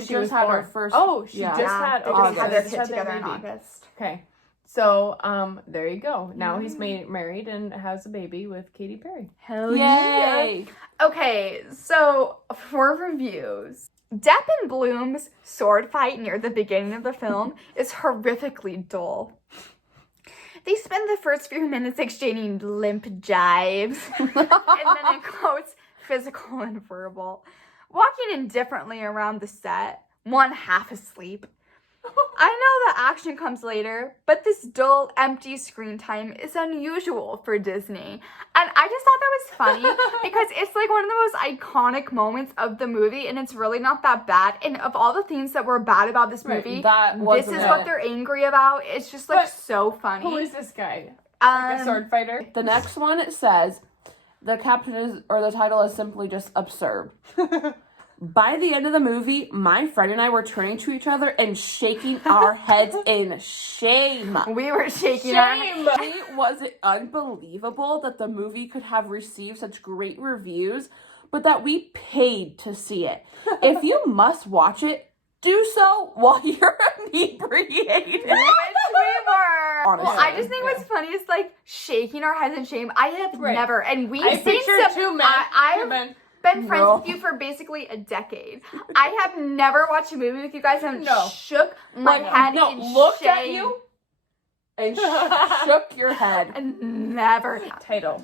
she she was just had her born. first. Oh, she yeah. just Yeah, had. they Okay, just so had they their just kid had their together in baby. August. Okay, so there you go. Now he's married and has a baby with Katy Perry. Hell Yay! Okay, so for reviews, Depp and Bloom's sword fight near the beginning of the film is horrifically dull. They spend the first few minutes exchanging limp jibes, and then it goes physical and verbal. Walking indifferently around the set, one half asleep. I know the action comes later, but this dull, empty screen time is unusual for Disney. And I just thought that was funny because it's like one of the most iconic moments of the movie, and it's really not that bad. And of all the things that were bad about this movie, this is what they're angry about. It's just like so funny. Who is this guy? Like a sword fighter? The next one, it says, the caption is, or the title is simply just absurd. By the end of the movie, my friend and I were turning to each other and shaking our heads in shame. We were shaking our heads. Was it unbelievable that the movie could have received such great reviews, but that we paid to see it? If you must watch it, do so while you're inebriated. We were. Honestly, well, I just think what's funny is like shaking our heads in shame. I have never, and we've I seen picture some. two men. I've been friends with you for basically a decade. I have never watched a movie with you guys and shook my head in looked shame. at you and shook your head. And never. Title: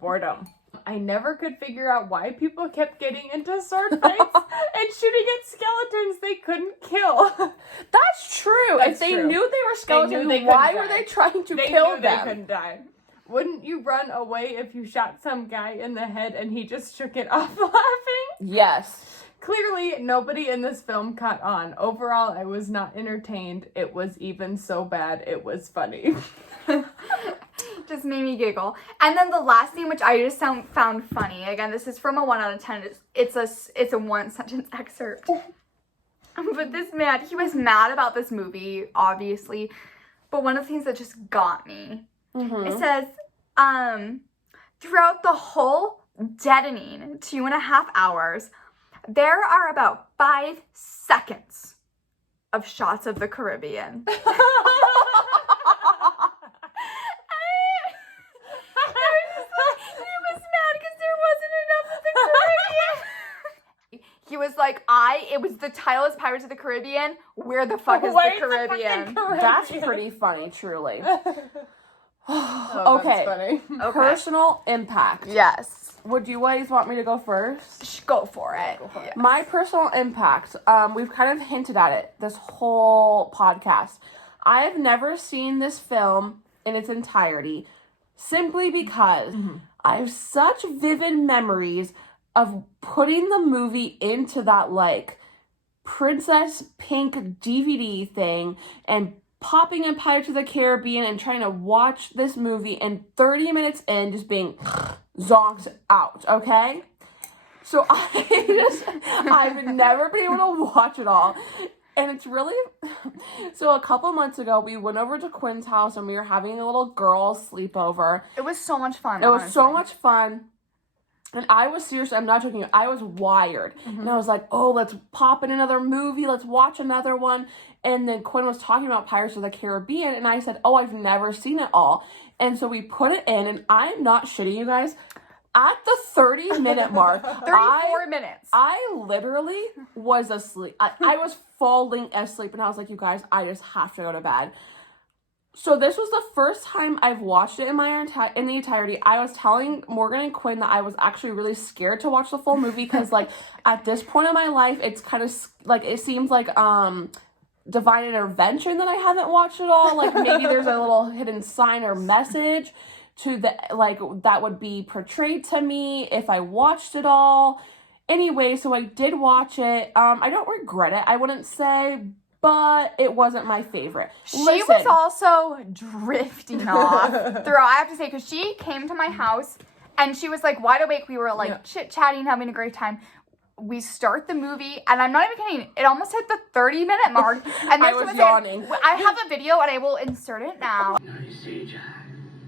Boredom. I never could figure out why people kept getting into sword fights and shooting at skeletons they couldn't kill. That's true. That's if they true. knew they were skeletons, they why couldn't were die. they trying to They kill knew them? They couldn't die. Wouldn't you run away if you shot some guy in the head and he just shook it off laughing? Yes. Clearly, nobody in this film caught on. Overall, I was not entertained. It was even so bad, it was funny. Just made me giggle. And then the last thing, which I just found funny. Again, this is from a 1 out of 10. It's a one sentence excerpt. But this man, he was mad about this movie, obviously. But one of the things that just got me, it says, throughout the whole deadening 2.5 hours, there are about 5 seconds of shots of the Caribbean. He was like, it was the title is Pirates of the Caribbean. Where the fuck is the Caribbean? That's pretty funny, truly. Oh, okay. That's funny. Personal impact. Yes. Would you guys want me to go first? Go for it. Yes. My personal impact, we've kind of hinted at it this whole podcast. I have never seen this film in its entirety simply because I have such vivid memories of putting the movie into that, like, Princess Pink DVD thing and popping in Pirates of the Caribbean and trying to watch this movie and 30 minutes in just being zonked out, okay? So I've never been able to watch it all. And it's really, so a couple months ago, we went over to Quinn's house and we were having a little girls sleepover. It was so much fun. It was so much fun. And I was seriously, I'm not joking, I was wired. And I was like, oh, let's pop in another movie, let's watch another one. And then Quinn was talking about Pirates of the Caribbean, and I said, oh, I've never seen it all. And so we put it in, and I'm not shitting you guys, at the 30-minute mark, 34 minutes. I literally was asleep. I was falling asleep, and I was like, you guys, I just have to go to bed. So this was the first time I've watched it in the entirety. I was telling Morgan and Quinn that I was actually really scared to watch the full movie because, like, at this point in my life, it's kind of, like, it seems like, divine intervention that I haven't watched it all. Like, maybe there's a little hidden sign or message to the, like, that would be portrayed to me if I watched it all. Anyway, so I did watch it. I don't regret it, I wouldn't say, but it wasn't my favorite. She was also drifting off throughout, I have to say, because she came to my house and she was like wide awake. We were like chit-chatting, having a great time. We start the movie, and I'm not even kidding, it almost hit the 30-minute mark. And then I was yawning. I have a video and I will insert it now.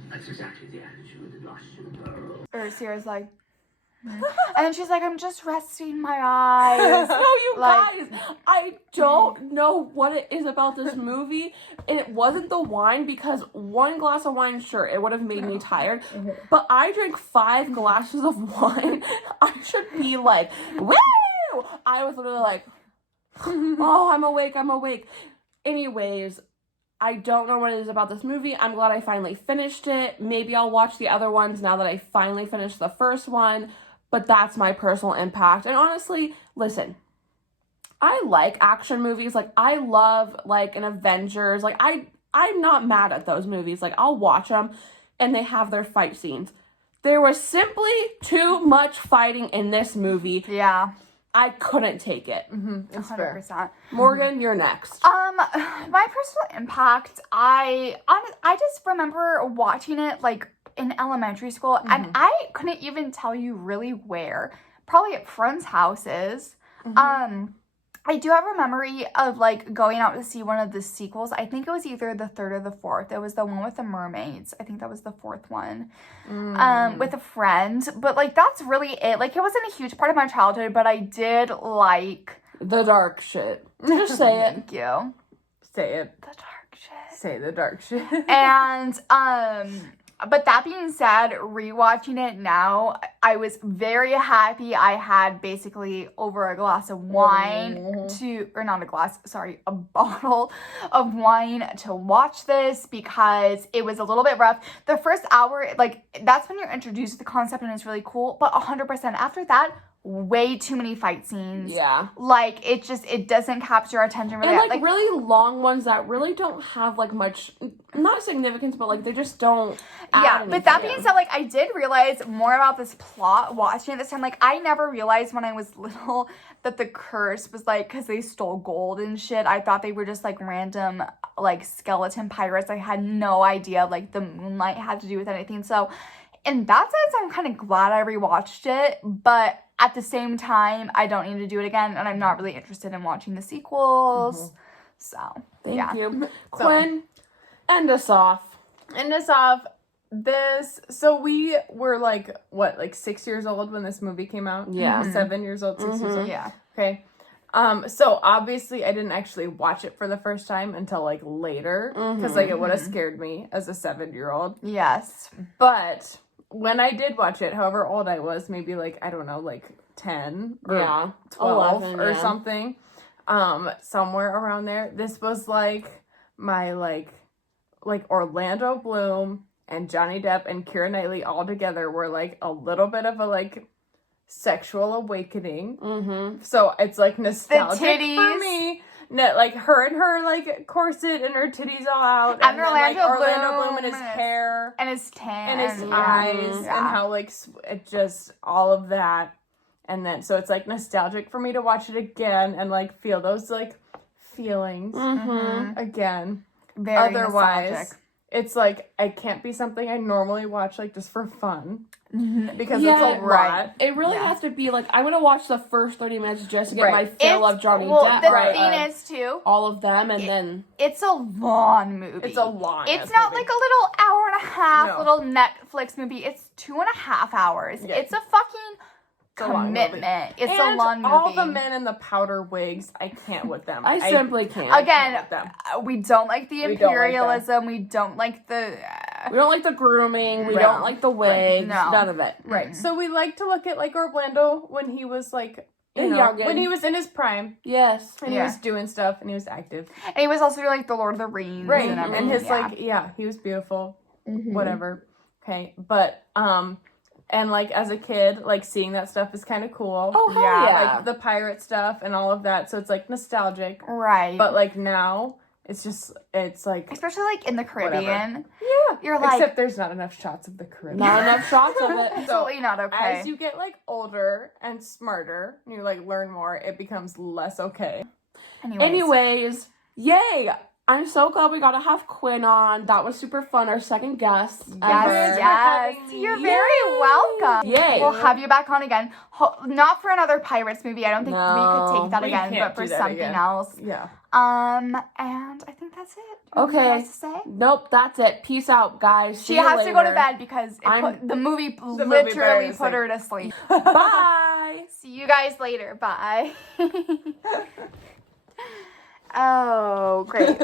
That's exactly the attitude that lost you the pearl. Or Sierra's like, and then she's like, I'm just resting my eyes. No, you guys, I don't know what it is about this movie. And it wasn't the wine, because one glass of wine, sure, it would have made me tired. But I drank 5 glasses of wine. I should be like, woo! I was literally like, oh, I'm awake. Anyways, I don't know what it is about this movie. I'm glad I finally finished it. Maybe I'll watch the other ones now that I finally finished the first one. But that's my personal impact. And honestly, listen, I like action movies. Like, I love, like, an Avengers. Like, I'm not mad at those movies. Like, I'll watch them, and they have their fight scenes. There was simply too much fighting in this movie. Yeah. I couldn't take it. It's fair. 100%. Morgan, you're next. My personal impact, I just remember watching it, like, in elementary school, and I couldn't even tell you really where. Probably at friends' houses. I do have a memory of, like, going out to see one of the sequels. I think it was either the third or the fourth. It was the one with the mermaids. I think that was the fourth one. With a friend. But, like, that's really it. Like, it wasn't a huge part of my childhood, but I did like... The dark shit. Just say it. Thank you. Say it. The dark shit. Say the dark shit. And, but that being said, rewatching it now, I was very happy I had basically over a glass of wine or not a glass, sorry, a bottle of wine to watch this because it was a little bit rough. The first hour, like, that's when you're introduced to the concept and it's really cool, but 100% after that, way too many fight scenes. Yeah. Like, it doesn't capture our attention really. And, like, really long ones that really don't have, like, much, not significance, but, like, they just don't add but that anything. being said, like, I did realize more about this plot watching it this time. Like, I never realized when I was little that the curse was, like, because they stole gold and shit. I thought they were just, like, random, like, skeleton pirates. I had no idea, like, the moonlight had to do with anything. So, in that sense, I'm kind of glad I rewatched it, but at the same time, I don't need to do it again, and I'm not really interested in watching the sequels. So, Thank you. Quinn, end us off. So we were like, what, like 6 years old when this movie came out? Yeah. 7 years old, 6 years old? Yeah. Okay. So obviously I didn't actually watch it for the first time until like later, because like it would have scared me as a 7-year-old. Yes. But when I did watch it, however old I was, maybe like, I don't know, like 10 or 12 or something, somewhere around there. This was like my like Orlando Bloom and Johnny Depp and Keira Knightley all together were like a little bit of a like sexual awakening. So it's like nostalgic for me. No, like her and her like corset and her titties all out, and then, Orlando Bloom and his hair and his tan and his eyes and how like it just all of that, and then so it's like nostalgic for me to watch it again and like feel those like feelings again. Very Otherwise, nostalgic. it's like it can't be something I normally watch like just for fun. Because Yeah, it's a lot. It really has to be like, I would have watched the first 30 minutes just to get my It's- fill of Johnny well, Depp. the thing is too, all of them, and then it's a long movie. It's a long. It's not movie. like a little hour and a half No. little Netflix movie. It's 2.5 hours. Yeah. It's a fucking It's a long movie. commitment. It's and a long movie. all the men in the powder wigs, I can't with them. I simply can't. Again, with them. we don't like the We don't like imperialism. We don't like the. We don't like the grooming. We Right. don't like the wigs. No. None of it. Right. So we like to look at like Orlando when he was like, you know, Youngin. when he was in his prime Yes. and he was doing stuff and he was active. And he was also like the Lord of the Rings Right. and everything. And his yeah. like, he was beautiful. Whatever. Okay. But and like as a kid, like seeing that stuff is kind of cool. Oh, hell yeah. Like the pirate stuff and all of that. So it's like nostalgic. Right. But like now, it's like especially like in the Caribbean. yeah. You're like Except there's not enough shots of the Caribbean. Not enough shots of it. absolutely not okay. As you get like older and smarter, and you like learn more, it becomes less okay. Anyways, yay! I'm so glad we got to have Quinn on. That was super fun. Our second guest. Yes, ever. yes. You're very welcome. Yay. We'll have you back on again. Not for another Pirates movie. I don't think we could take that we again, can't but for do that something again. else. Yeah. And I think that's it. Do you have anything Okay. else to say? Nope, that's it. Peace out, guys. She See you has to go to later. bed because the movie movie literally put put her to sleep. Bye. See you guys later. Bye. Oh, great.